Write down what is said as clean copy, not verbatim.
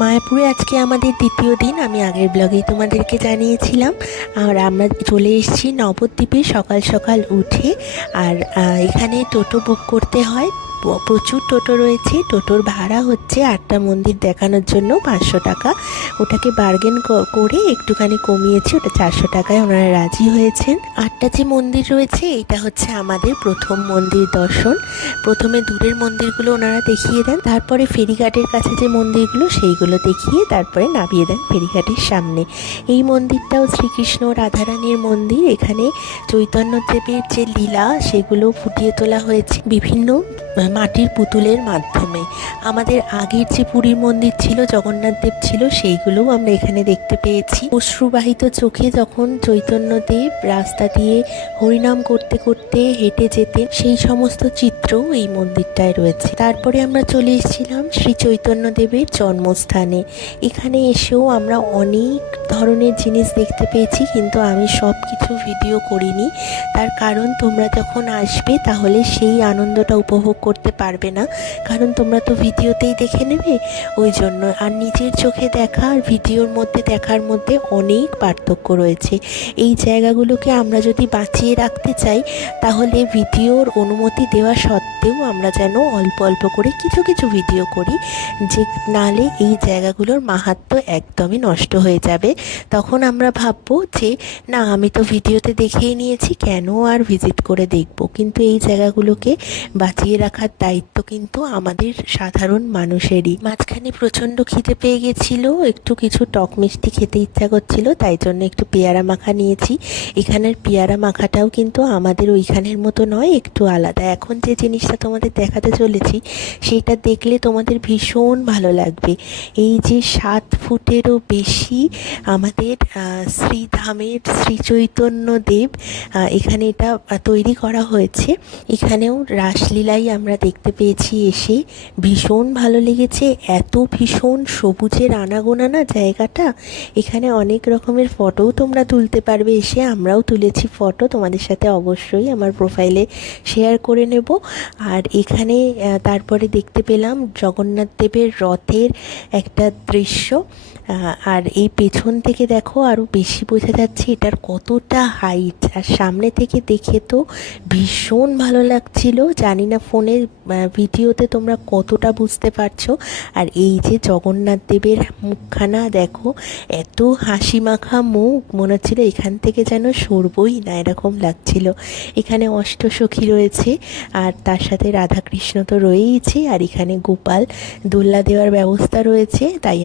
মায়াপুরে আজকে আমাদের দ্বিতীয় দিন। আমি আগের ব্লগেই তোমাদেরকে জানিয়েছিলাম। আর আমরা চলে এসেছি নবদ্বীপে সকাল সকাল উঠে। আর এখানে টোটো বুক করতে হয়। প্রচুর টোটো রয়েছে। টোটোর ভাড়া হচ্ছে 8টা মন্দির দেখানোর জন্য 500 টাকা। ওটাকে বার্গেন করে একটুখানি কমিয়েছি, ওটা 400 টাকায় ওনারা রাজি হয়েছেন। 8টা যে মন্দির রয়েছে, এটা হচ্ছে আমাদের প্রথম মন্দির দর্শন। প্রথমে দূরের মন্দিরগুলো ওনারা দেখিয়ে দেন, তারপরে ফেরিঘাটের কাছে যে মন্দিরগুলো সেইগুলো দেখিয়ে তারপরে নামিয়ে দেন ফেরিঘাটের সামনে। এই মন্দিরটাও শ্রীকৃষ্ণ রাধারানীর মন্দির। এখানে চৈতন্যদেবের যে লীলা সেগুলো ফুটিয়ে তোলা হয়েছে বিভিন্ন মাটির পুতুলের মাধ্যমে। আমাদের আগের যে পুরীর মন্দির ছিল, জগন্নাথ দেব ছিল, সেইগুলোও আমরা এখানে দেখতে পেয়েছি। অশ্রুবাহিত চোখে যখন চৈতন্যদেব রাস্তা দিয়ে হরিনাম করতে করতে হেঁটে যেতেন, সেই সমস্ত চিত্রও এই মন্দিরটায় রয়েছে। তারপরে আমরা চলে এসেছিলাম শ্রী চৈতন্যদেবের জন্মস্থানে। এখানে এসেও আমরা অনেক ধরনের জিনিস দেখতে পেয়েছি, কিন্তু আমি সব কিছু ভিডিও করিনি। তার কারণ তোমরা যখন আসবে তাহলে সেই আনন্দটা উপভোগ করতে পারবে না, কারণ তোমরা তো ভিডিওতেই দেখে নেবে, ওই জন্য। আর নিজের চোখে দেখা আর ভিডিওর মধ্যে দেখার মধ্যে অনেক পার্থক্য রয়েছে। এই জায়গাগুলোকে আমরা যদি বাঁচিয়ে রাখতে চাই, তাহলে ভিডিওর অনুমতি দেওয়া সত্ত্বেও আমরা যেন অল্প অল্প করে কিছু কিছু ভিডিও করি, যে নালে এই জায়গাগুলোর মাহাত্ম্য একদমই নষ্ট হয়ে যাবে। তখন আমরা ভাববো যে না, আমি তো ভিডিওতে দেখেই নিয়েছি, কেন আর ভিজিট করে দেখব। কিন্তু এই জায়গাগুলোকে বাঁচিয়ে রাখার দায়িত্ব কিন্তু আমাদের সাধারণ মানুষেরই। মাঝখানে প্রচণ্ড খিদে পেয়ে গেছিলো, একটু কিছু টক মিষ্টি খেতে ইচ্ছা করছিল, তাই জন্য একটু পেয়ারা মাখা নিয়েছি। এখানের পেয়ারা মাখাটাও কিন্তু আমাদের ওইখানের মতো নয়, একটু আলাদা। এখন যে জিনিসটা তোমাদের দেখাতে চলেছি সেটা দেখলে তোমাদের ভীষণ ভালো লাগবে। এই যে 7 ফুটেরও বেশি আমাদের শ্রীধামের শ্রী চৈতন্যদেব, এখানে এটা তৈরি করা হয়েছে। এখানেও রাসলীলাই আমরা দেখতে পেয়েছি এসে, ভীষণ ভালো লেগেছে। এত ভীষণ সবুজের আনাগোনা না জায়গাটা। এখানে অনেক রকমের ফটোও তোমরা তুলতে পারবে এসে। আমরাও তুলেছি ফটো, তোমাদের সাথে অবশ্যই আমার প্রোফাইলে শেয়ার করে নেব। আর এখানে তারপরে দেখতে পেলাম জগন্নাথ দেবের রথের একটা দৃশ্য। আর এই পেছন থেকে দেখো আরও বেশি বোঝা যাচ্ছে এটার কতটা হাইট। আর সামনে থেকে দেখে তো ভীষণ ভালো লাগছিল। জানি না ফোনের ভিডিওতে তোমরা কতটা বুঝতে পারছো। আর এই যে জগন্নাথ দেবের মুখখানা দেখো, এত হাসি মাখা মুখ, মনে হচ্ছিল এখান থেকে যেন সরবই না, এরকম লাগছিল। এখানে অষ্টসখী রয়েছে, আর তার সাথে রাধাকৃষ্ণ তো রয়েইছে। আর এখানে গোপাল দোল্লা দেওয়ার ব্যবস্থা রয়েছে, তাই